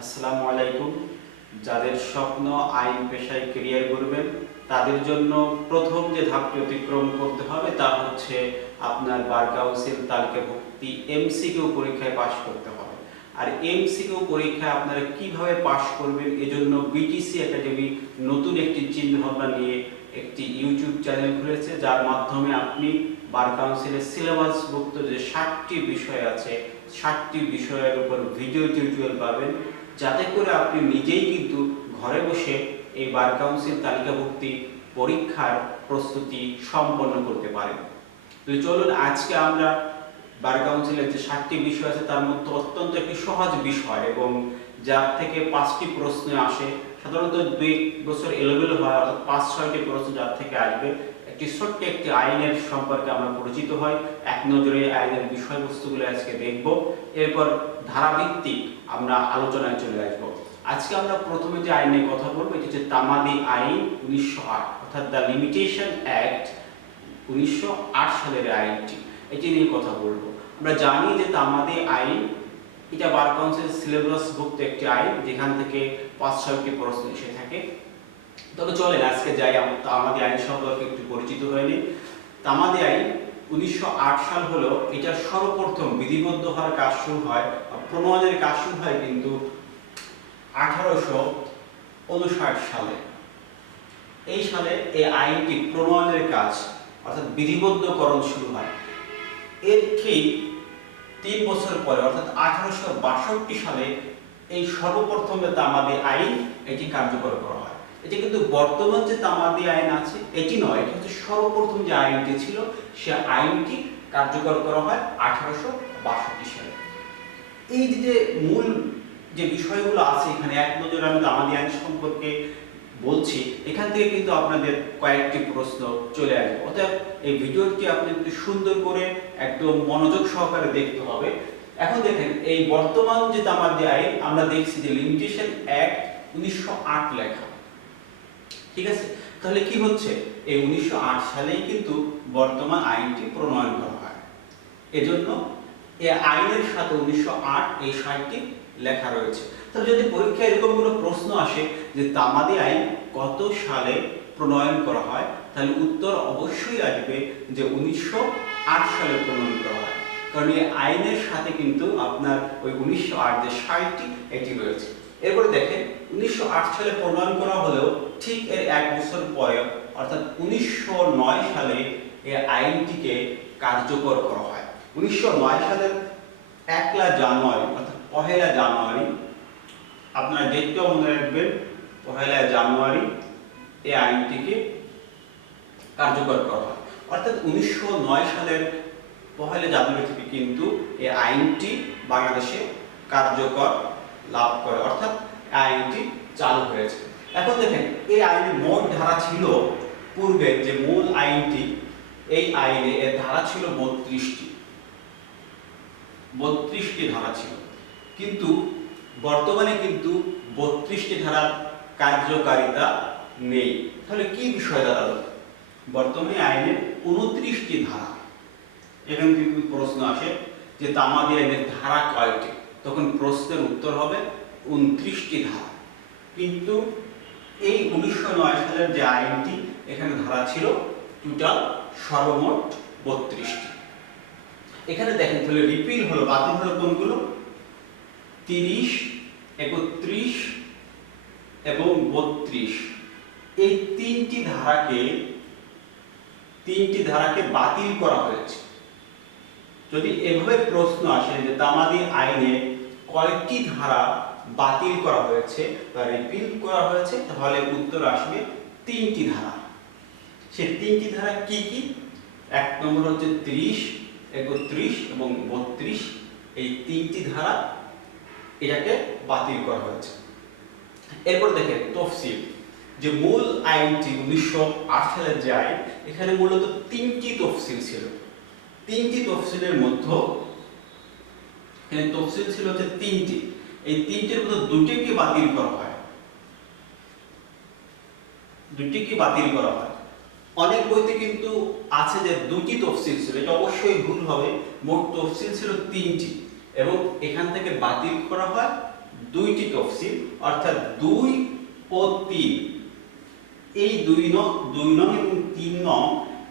আসসালামু আলাইকুম। যাদের স্বপ্ন আইন পেশায় ক্যারিয়ার করবেন তাদের জন্য প্রথম যে ধাপটি অতিক্রম করতে হবে তা হচ্ছে আপনার বার কাউন্সিল তালিকাভুক্তি এমসিকিউ পরীক্ষায় পাশ করতে হবে। আর এমসিকিউ পরীক্ষায় আপনারা কিভাবে পাশ করবেন এজন্য বিটিসি একাডেমি নতুন একটি চিন্তাভাবনা নিয়ে একটি ইউটিউব চ্যানেল খুলেছে, যার মাধ্যমে আপনি বার কাউন্সিলের সিলেবাসভুক্ত যে 60টি বিষয় আছে 60টি বিষয়ের উপর ভিডিও টিউটোরিয়াল পাবেন, যাতে করে আপনি নিজেই কিন্তু ঘরে বসে এই বার কাউন্সিল তালিকাভুক্তি পরীক্ষার প্রস্তুতি সম্পন্ন করতে পারেন। তো চলুন আজকে আমরা বার কাউন্সিলের যে 60টি বিষয় আছে তার মধ্যে অত্যন্ত একটি সহজ বিষয় এবং যার থেকে 5টি প্রশ্ন আসে, সাধারণত 2 বছর এলোমেলো হয়, অর্থাৎ 5-6টি প্রশ্ন যার থেকে আসবে। একটি ছোট্ট একটি আইনের সম্পর্কে আমরা পরিচিত হই, এক নজরে আইনের বিষয়বস্তুগুলো আজকে দেখব, এরপর ধারাভিত্তিক আমরা আলোচনায় চলে আসবো। আজকে আমরা প্রথমে যে আইন নিয়ে কথা বলবো এটি হচ্ছে তামাদি আইন 1908, অর্থাৎ দ্য লিমিটেশন অ্যাক্ট 1908 সালের আইনটি, এটি নিয়ে কথা বলবো। আমরা জানি যে তামাদি আইন এটা বার কাউন্সিল সিলেবাসভুক্ত একটি আইন, যেখান থেকে 5-6টি প্রশ্ন এসে থাকে। তবে চলেন আজকে যাই তামাদি আইন সম্পর্কে একটু পরিচিত হয়ে নিই। তামাদি আইন 1908 সাল হলো এটা সর্বপ্রথম বিধিবদ্ধ হওয়ার কাজ শুরু হয়, প্রণয়নের কাজ শুরু হয় কিন্তু 1859 সালে। এই সালে এই আইনটি প্রণয়নের কাজ অর্থাৎ বিধিবদ্ধকরণ শুরু হয়। এর ঠিক 3 বছর পরে অর্থাৎ 1862 সালে এই সর্বপ্রথম তামাদি আইন এটি কার্যকর করা হয়। এটি কিন্তু বর্তমান যে তামাদি আইন আছে এটি নয়, এটি হচ্ছে সর্বপ্রথম যে আইনটি ছিল সে আইনটি কার্যকর করা হয় 1862 সালে। এই যে মূল যে বিষয়গুলো আছে এখানে এক নজরে আমি তামাদি আইন সম্পর্কে বলছি, এখান থেকে কিন্তু আপনাদের কয়েকটি প্রশ্ন চলে আসবে। অতএব এই ভিডিওটি আপনি একটু সুন্দর করে একদম মনোযোগ সহকারে দেখতে হবে। এখন দেখেন এই বর্তমান যে তামাদি আইন আমরা দেখছি যে লিমিটেশন অ্যাক্ট 1908 লেখা, ঠিক আছে? তাহলে কি হচ্ছে, এই 1908 সালেই কিন্তু বর্তমান আইনটি প্রণয়ন করা হয়। এজন্য এই আইনের সাথে 1908 এই সালটি লেখা রয়েছে। তাহলে যদি পরীক্ষায় এরকম কোনো প্রশ্ন আসে যে তামাদি আইন কত সালে প্রণয়ন করা হয়, তাহলে উত্তর অবশ্যই আসবে যে 1908 সালে প্রণয়ন করা হয়, কারণ এই আইনের সাথে কিন্তু আপনার ওই 1908 যে সালটি এটি রয়েছে। এরপরে দেখেন 1908 সালে প্রণয়ন করা হলেও ঠিক এর 1 বছর পরে অর্থাৎ 1909 সালে এই আইনটিকে কার্যকর করা হয়। 1909 সালের 1 জানুয়ারি অর্থাৎ 1 জানুয়ারি, আপনারা ডেটটাও মনে রাখবেন, 1 জানুয়ারি এই আইনটিকে কার্যকর করা হয়। অর্থাৎ 1909 সালের 1 জানুয়ারি থেকে কিন্তু এই আইনটি বাংলাদেশে কার্যকর লাভ করে, অর্থাৎ আইনটি চালু হয়েছে। এখন দেখেন এই আইনের মোট ধারা ছিল, পূর্বের যে মূল আইনটি এই আইনে এর ধারা ছিল 32টি ধারা ছিল, কিন্তু বর্তমানে কিন্তু 32টি ধারার কার্যকারিতা নেই। তাহলে কি বিষয় দাঁড়ালো, বর্তমানে আইনের 29টি ধারা। এখানে কিন্তু প্রশ্ন আসে যে তামাদি আইনের ধারা কয়টি, তখন প্রশ্নের উত্তর হবে 29টি ধারা। কিন্তু এই 1909 সালের যে আইনটি এখানে ধারা ছিল টোটাল সর্বমোট 32টি। এখানে দেখেন তাহলে রিপিল হলো, বাতিল হলো কোনগুলো, 30, 31 এবং 32। এই তিনটি ধারাকে বাতিল করা হয়েছে। যদি এভাবে প্রশ্ন আসে যে তামাদি আইনে কয়টি ধারা বাতিল করা হয়েছে বা রিপিল করা হয়েছে, তাহলে উত্তর আসবে 3টি ধারা। সেই 3টি ধারা কি কি? 1 নম্বর হচ্ছে 30, 31 এবং 32। এই 3টি ধারা এটাকে বাতিল করা হয়েছে। এরপর দেখেন তফসিল, যে মূল আইনটি 1908 সালের যে আইন, এখানে মূলত 3টি তফসিল ছিল। 3টি তফসিলের মধ্যে এখানে তফসিল ছিল হচ্ছে 3টি। এই 3টির মধ্যে 2টিকে বাতিল করা হয়, 2টিকে বাতিল করা হয়। অনেক বইতে কিন্তু আছে যে 2টি তফসিল ছিল, এটা অবশ্যই ভুল হবে। মোট তফসিল ছিল 3টি এবং এখান থেকে বাতিল করা হয় দুইটি তফসিল অর্থাৎ 2 ও 3, এই 2 নং এবং 3 নং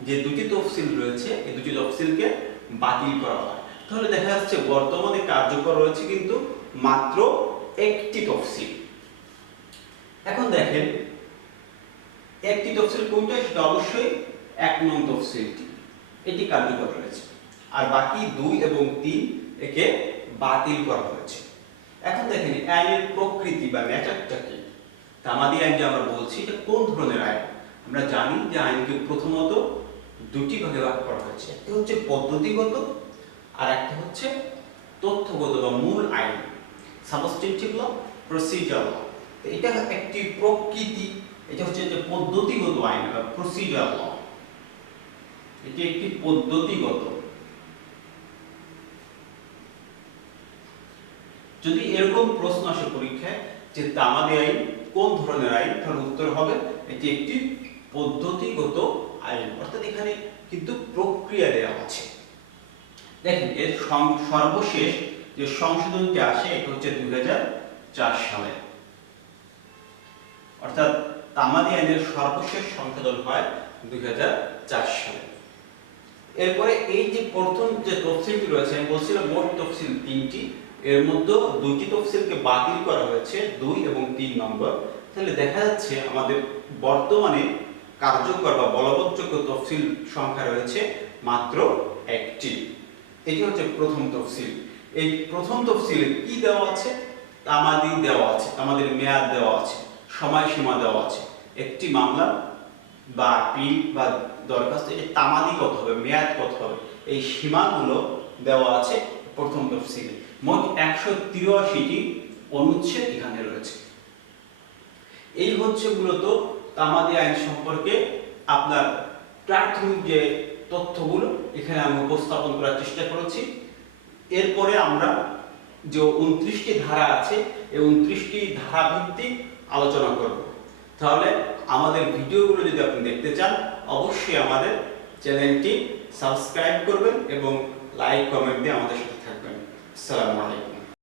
যে দুটি তফসিল রয়েছে এই দুটি তফসিলকে বাতিল করা হয়। তাহলে দেখা যাচ্ছে বর্তমানে কার্যকর রয়েছে কিন্তু মাত্র একটি তফসিল। এখন দেখেন একটি তফসিল কোনটা, সেটা অবশ্যই 1 নং তফসিলটি, এটি কার্যকর রয়েছে, আর বাকি 2 এবং 3 একে বাতিল করা হয়েছে। এখন দেখেন আইনের প্রকৃতি বা ম্যাটারটা কি। তামাদি আইন যে আমরা বলছি এটা কোন ধরনের আইন, আমরা জানি যে আইনকে প্রথমত দুটি ভাগে ভাগ করা হয়েছে, একটা হচ্ছে পদ্ধতিগত আর একটা হচ্ছে তথ্যগত বা মূল আইন, সাবস্টেন্টিভ ল, প্রসিজার ল। এটা একটি প্রকৃতি, এটা হচ্ছে যে পদ্ধতিগত আইন বা প্রসিজার ল, এটি একটি পদ্ধতিগত। যদি এরকম প্রশ্ন আসে পরীক্ষায় যে তামাদি আইন কোন ধরনের আইন, তাহলে উত্তর হবে এটি একটি পদ্ধতিগত আইন, অর্থাৎ এখানে কিন্তু প্রক্রিয়া দেওয়া আছে। দেখেন এর সর্বশেষ যে সংশোধনটি আসে এটা হচ্ছে 2004 সালে, অর্থাৎ তামাদি আইনের সর্বশেষ সংশোধন হয় 2004 সালে। এরপরে এই যে প্রথম যে তফসিলটি রয়েছে, আমি বলছিলাম মোট তফসিল 3টি, এর মধ্যে 2টি তফসিলকে বাতিল করা হয়েছে, 2 এবং 3 নম্বর। তাহলে দেখা যাচ্ছে আমাদের বর্তমানে কার্যকর বা বলবৎযোগ্য তফসিল সংখ্যা রয়েছে মাত্র 1টি। এটি হচ্ছে প্রথম তফসিল। এই প্রথম তফসিলে কি দেওয়া আছে, তামাদি দেওয়া আছে, তামাদির মেয়াদ দেওয়া আছে, সময়সীমা দেওয়া আছে, একটি মামলা বা আপিল বা দরখাস্ত এই তামাদি কত হবে, মেয়াদ কত হবে, এই সীমাগুলো দেওয়া আছে প্রথম তফসিলে। মোট 183টি অনুচ্ছেদ এখানে রয়েছে। এই হচ্ছে মূলত তামাদি আইন সম্পর্কে আপনার প্রাথমিক যে তথ্যগুলো এখানে আমি উপস্থাপন করার চেষ্টা করেছি। এরপরে আমরা যে 29টি ধারা আছে এই 29টি ধারা ভিত্তিক আলোচনা করব। তাহলে আমাদের ভিডিওগুলো যদি আপনি দেখতে চান অবশ্যই আমাদের চ্যানেলটি সাবস্ক্রাইব করবেন এবং লাইক কমেন্ট দিয়ে আমাদের সাথে থাকবেন। আসসালামু আলাইকুম।